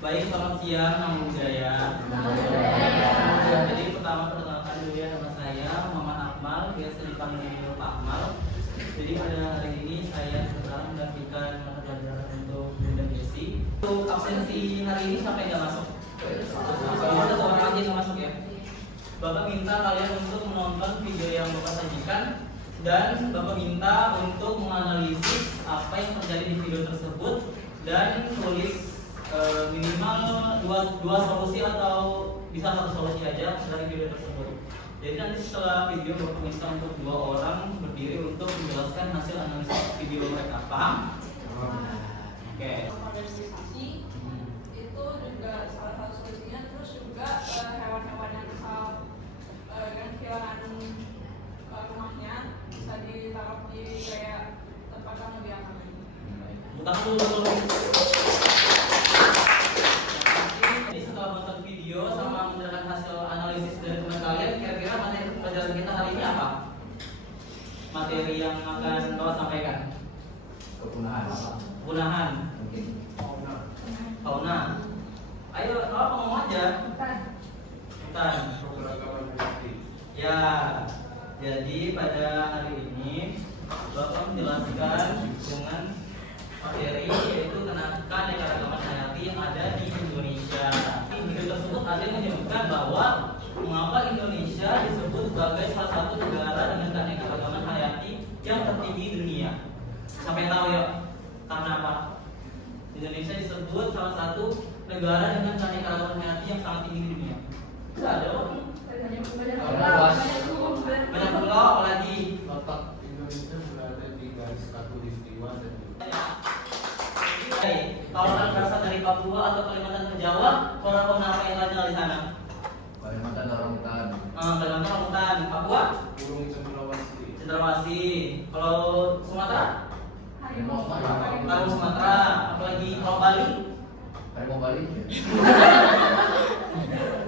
Baik, selamat siang, Nama Budaya. Jadi pertama perkenalkan dulu ya, nama saya Muhammad Akmal, biasa dipanggil Pak Akmal. Jadi pada hari ini saya sedang menggantikan mata pelajaran untuk Bunda Desi. Untuk absensi hari ini siapa yang nggak masuk? Ada orang lagi yang masuk ya. Bapak minta kalian untuk menonton video yang Bapak sajikan dan Bapak minta untuk menganalisis apa yang terjadi di video tersebut dan tulis minimal dua solusi atau bisa satu solusi aja dari video tersebut. Jadi nanti setelah video Bapak minta untuk 2 orang berdiri untuk menjelaskan hasil analisis video mereka. Paham? Oke. Pada diskusi itu juga salah satu solusinya, terus juga hewan-hewan yang misal yang hewan rumahnya bisa ditaruh di kayak tempat yang lebih aman. Buka dulu. Jadi setelah menonton video sama mendengarkan hasil analisis dari teman kalian, kira-kira materi pelajaran kita hari ini apa? Materi yang akan Bapak sampaikan? Kepunahan. Mungkin. Fauna. Ayo, Bapak ngomong aja. Hutan. Ya. Jadi pada hari ini Bapak menjelaskan dengan materi yaitu keanekaragaman hayati yang ada di Indonesia. Di video tersebut ada yang menyebutkan bahwa mengapa Indonesia disebut sebagai salah satu negara dengan keanekaragaman hayati yang tertinggi di dunia. Sampai tahu ya? Karena apa? Indonesia disebut salah satu negara dengan keanekaragaman hayati yang sangat tinggi di dunia. Tidak ada orang. Banyak pulau, apalagi Letak Indonesia berada di garis khatulistiwa dan kalau kalian berasal dari Papua atau Kalimantan ke Jawa, fauna apa yang ada di sana? Kalimantan orang hutan. Kalimantan orang hutan. Papua? burung cendrawasih. Cendrawasih. Kalau Sumatera? Harimau Sumatera. Apalagi kalau Bali? Harimau Bali.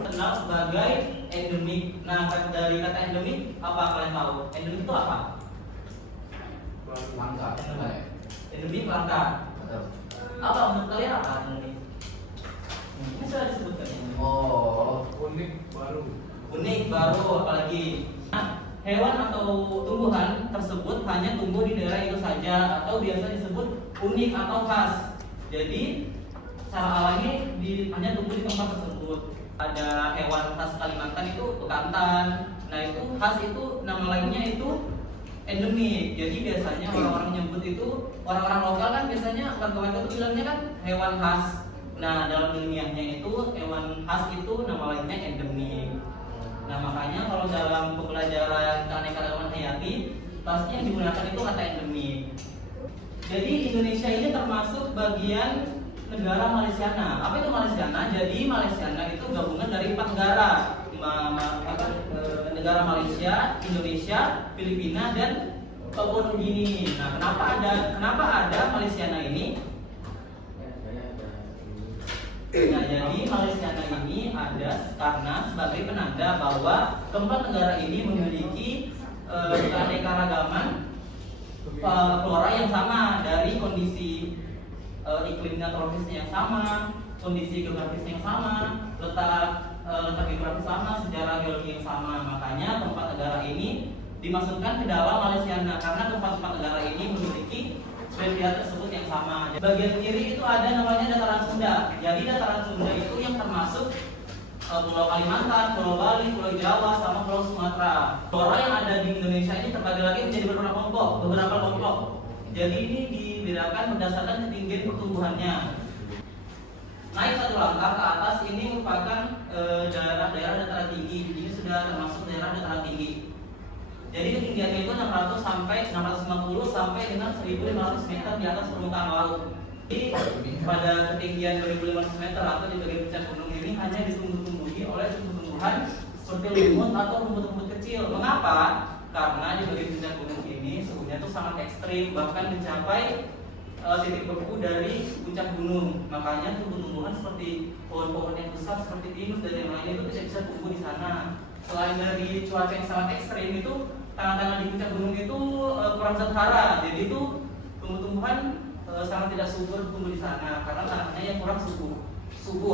Kenal sebagai endemik. Nah, dari kata endemik apa kalian tahu? Endemik itu apa? Langka. Endemik langka. Betul. Apa menurut kalian apa endemik? Ini sudah disebutkan ya. Oh, Unik baru. Unik baru apalagi. Nah, hewan atau tumbuhan tersebut hanya tumbuh di daerah itu saja atau biasa disebut unik atau khas. Jadi secara alami hanya tumbuh di tempat tersebut. Ada hewan khas Kalimantan itu bekantan. Nah itu khas itu nama lainnya itu endemik. Jadi biasanya orang-orang nyebut itu orang-orang lokal kan biasanya warga-warga itu bilangnya kan hewan khas. Nah dalam ilmiahnya itu hewan khas itu nama lainnya endemik. Nah makanya kalau dalam pembelajaran keanekaragaman hayati pasti yang digunakan itu kata endemik. Jadi Indonesia ini termasuk bagian negara Malaysiana. Apa itu Malaysiana? Jadi Malaysiana itu gabungan dari 4 negara. Negara Malaysia, Indonesia, Filipina, dan Papua Nugini. Nah, kenapa ada Malaysiana ini? Nah, jadi Malaysiana ini ada karena sebagai penanda bahwa keempat negara ini memiliki keanekaragaman flora yang sama dari kondisi iklimnya tropis yang sama, kondisi geografisnya yang sama, letak geografis sama, sejarah geologi yang sama. Makanya keempat negara ini dimasukkan ke dalam Malaysiana karena keempat negara ini memiliki spesies tersebut yang sama. Bagian kiri itu ada namanya dataran Sunda. Jadi dataran Sunda itu yang termasuk Pulau Kalimantan, Pulau Bali, Pulau Jawa, sama Pulau Sumatera. Flora yang ada di Indonesia ini terbagi lagi menjadi beberapa kelompok. Jadi ini dibedakan berdasarkan ketinggian pertumbuhannya. Naik satu langkah ke atas ini merupakan daerah-daerah dataran tinggi. Ini sudah termasuk daerah dataran tinggi. Jadi ketinggiannya itu 600 sampai 650 sampai dengan 1500 meter di atas permukaan laut. Jadi pada ketinggian 2500 meter atau di bagian puncak gunung ini hanya ditumbuhi oleh tumbuh-tumbuhan seperti lumut atau rumput-rumput kecil. Mengapa? Karena di bagian puncak gunung ini suhunya itu sangat ekstrim, bahkan mencapai titik beku dari puncak gunung. Makanya tumbuh-tumbuhan seperti pohon-pohon yang besar seperti pinus dan yang lainnya itu tidak bisa tumbuh di sana. Selain dari cuaca yang sangat ekstrim itu, tanah-tanah di puncak gunung itu kurang zat hara. Jadi itu tumbuh-tumbuhan sangat tidak subur tumbuh di sana karena tanahnya yang kurang subur.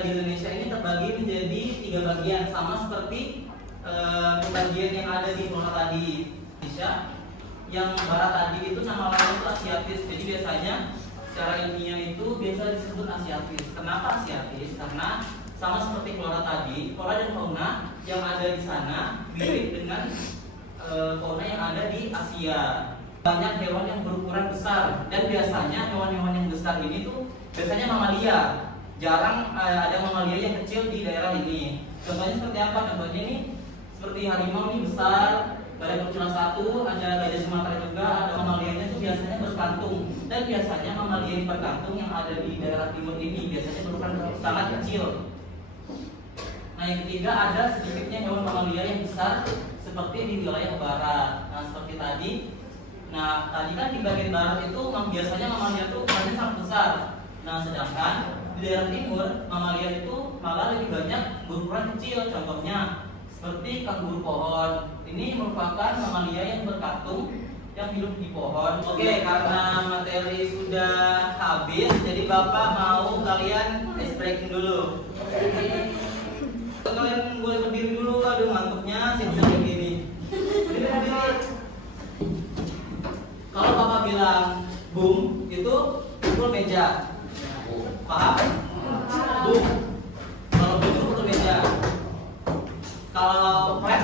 di Indonesia ini terbagi menjadi 3 bagian, sama seperti pembagian yang ada di flora tadi. Indonesia yang barat tadi itu nama lain itu Asiatis. Jadi biasanya secara ilmiah itu biasa disebut Asiatis. Kenapa Asiatis? Karena sama seperti flora tadi, flora dan fauna yang ada di sana mirip dengan fauna yang ada di Asia. Banyak hewan yang berukuran besar, dan biasanya hewan-hewan yang besar ini tuh biasanya mamalia. Jarang ada mamalia yang kecil di daerah ini. Contohnya seperti apa? Contohnya ini seperti harimau ini besar, badan bercula 1, ada gajah Sumatera juga, ada mamalianya itu biasanya berkantung. Dan biasanya mamalia yang berkantung yang ada di daerah timur ini biasanya berukuran sangat kecil. Nah, yang ketiga ada sedikitnya hewan mamalia yang besar seperti di wilayah barat. Nah, seperti tadi. Nah, tadi kan di bagian barat itu biasanya mamalia itu ukurannya sangat besar. Nah, sedangkan di daerah timur mamalia itu malah lebih banyak berukuran kecil. Contohnya seperti kanguru pohon. Ini merupakan mamalia yang berkantung yang hidup di pohon. Oke, karena materi sudah habis, jadi Bapak mau kalian ice breaking dulu. Kalian boleh berdiri dulu, aduh ngantuknya sih berdiri. Berdiri. Kalau Bapak bilang boom, itu pukul meja. Paham? Boom. Kalau boom itu pukul meja. Kalau clap,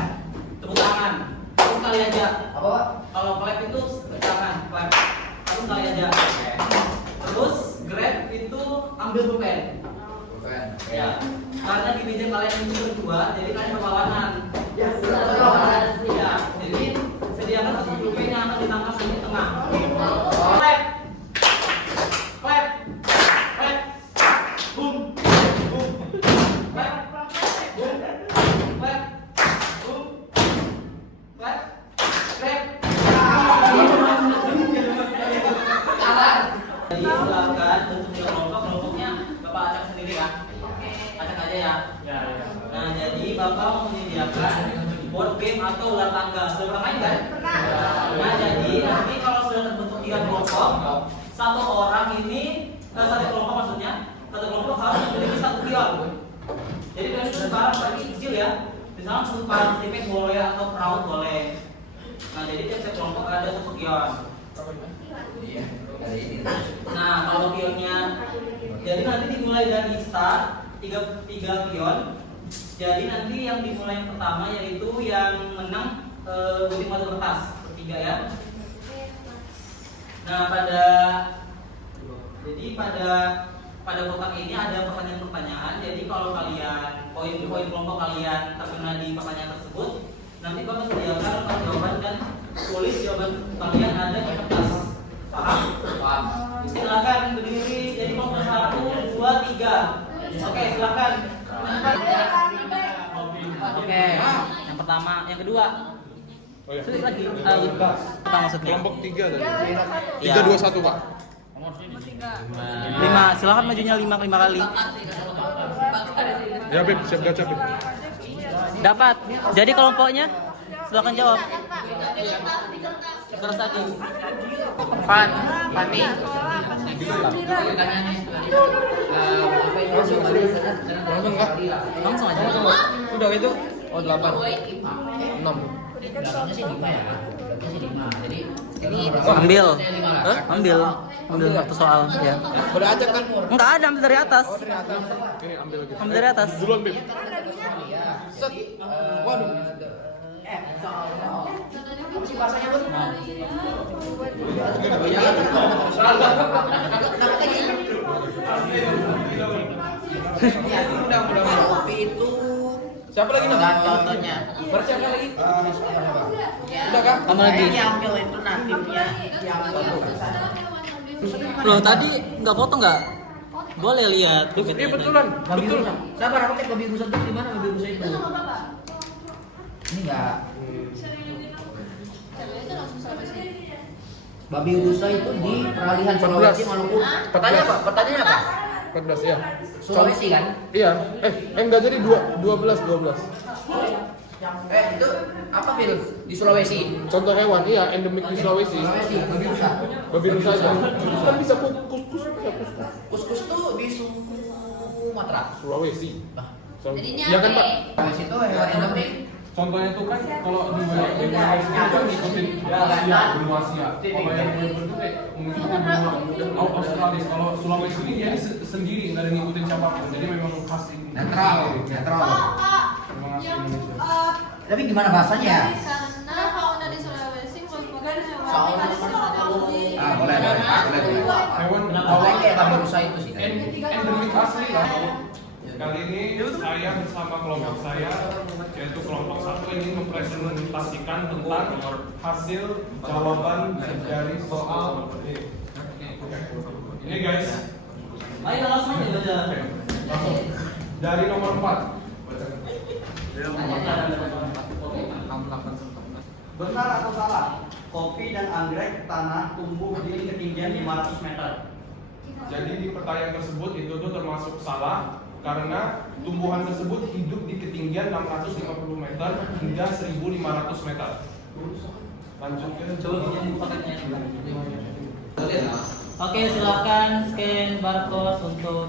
tepuk tangan. Terus kali aja. Apa, Pak? Kalau clap itu tepuk tangan, clap. Terus kali aja. Terus grab itu ambil pulpen. Bukan. Ya. Karena di meja kalian ini berdua, jadi kalian berlawanan. Ya, Ya. Jadi sediakan satu pulpen yang akan ditangkap di tengah. Clap. Clap. Clap. Boom. Boom. Clap. Boom. Clap. Boom. Clap. Clap. Jadi silakan untuk kelompok-kelompoknya Bapak acak sendiri ya. Acak aja ya. Nah, jadi Bapak mau menyediakan board game atau ular tangga. Sudah pernah main kan? Nah, jadi nanti kalau sudah terbentuk 3 kelompok, satu orang ini, satu kelompok maksudnya, satu kelompok harus memiliki 1 pion. Jadi kalian itu sekarang bagi kecil ya. Misalnya satu parasipet boleh atau perahu boleh. Nah, jadi tiap kelompok ada 1 pion. Iya, kali ini. Nah, kalau pionnya, jadi nanti dimulai dari start 3 pion. Jadi nanti yang dimulai yang pertama yaitu yang menang gunting batu kertas ketiga ya. Nah, pada kotak ini ada pertanyaan-pertanyaan. Jadi kalau kalian poin-poin kelompok kalian terkena di pertanyaan tersebut, nanti Bapak sediakan jawaban dan tulis jawaban kalian ada di kertas. Paham? Paham. Silakan berdiri. Jadi kelompok 1, 2, 3. Oke, silakan. Oke, yang pertama, yang kedua. Oh ya. Sulit lagi. Pertama maksudnya. Kelompok 3 tadi. 3, Ya. 2, 1, Pak. 5, silakan majunya 5 kali. Ya, Beb, siap gacha, Beb. Dapat. Jadi kelompoknya silakan jawab. Terus tadi. Fani. Langsung enggak? Langsung aja. Sudah itu. Oh, 8. 6. Ambil. Ambil satu soal ya. Udah acak kan? Enggak ada, ambil dari atas. Ini ambil lagi. Ambil dari atas. Duluan, Beb. Set. Waduh. Siapa lagi nih? Contohnya. Siapa lagi? Udah kan? Kamu lagi. Diambil itu natifnya. Loh, tadi enggak foto enggak? Boleh lihat. Iya betulan. Babi Betul. rusa. Sabar, aku cek babi rusa itu di mana babi rusa itu? Ini enggak. Babi rusa itu di peralihan Sulawesi 14. Maluku. Pertanyaan apa? Pertanyaannya apa? 14 ya. Sulawesi kan? Iya. Enggak jadi 12. Itu apa virus di Sulawesi? Contoh hewan, iya endemik di Sulawesi. Sulawesi, babi rusa. Babi rusa aja. Kan bisa kus-kus, bisa kus-kus. Kuskus tuh di Sumatera. Sumatera. Sulawesi. Jadi ini Iya kan, apa? Pak? Sulawesi itu hewan endemik. Contohnya itu kan kalau di Malaysia itu ngikutin Asia, benua Asia. Kalau yang benar-benar itu kayak mengikuti benua Australia. Kalau Sulawesi ini dia sendiri nggak ada ngikutin siapapun. Jadi memang khas ini. Netral. Memang khas yang Indonesia. Tapi gimana bahasanya? Karena fauna di Sulawesi merupakan hewan Fauna. yang paling terkenal. Ah, boleh. Hewan Apalagi kayak babi rusa itu sih. endemik asli lah. Kali ini saya bersama kelompok saya, yaitu kelompok 1 ini mempresentasikan tentang hasil jawaban dari soal D. Ini guys, Ayo langsung aja baca. langsung dari nomor 4. Benar atau salah? Kopi dan anggrek tanah tumbuh di ketinggian 500 meter. Jadi di pertanyaan tersebut itu tuh termasuk salah karena tumbuhan tersebut hidup di ketinggian 650 meter hingga 1500 meter. Lanjut ke Coba pinjam paketnya. Oke, silakan scan barcode untuk.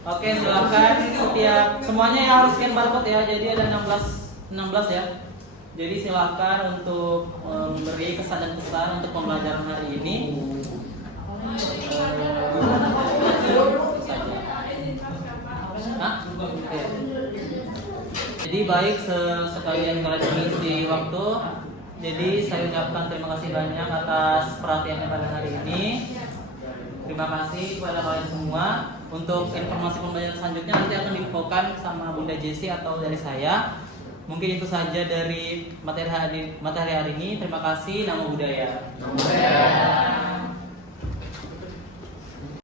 Oke, silakan setiap semuanya yang harus scan barcode ya. Jadi ada 16 ya. Jadi silakan untuk memberi kesan dan pesan untuk pembelajaran hari ini. Hah? Oke. Jadi baik sekalian kalian mengisi waktu. Jadi saya ucapkan terima kasih banyak atas perhatiannya pada hari ini. Terima kasih kepada kalian semua. Untuk informasi pembelajaran selanjutnya nanti akan diinfokan sama Bunda Jessi atau dari saya. Mungkin itu saja dari materi hari ini. Terima kasih. Namo Buddhaya.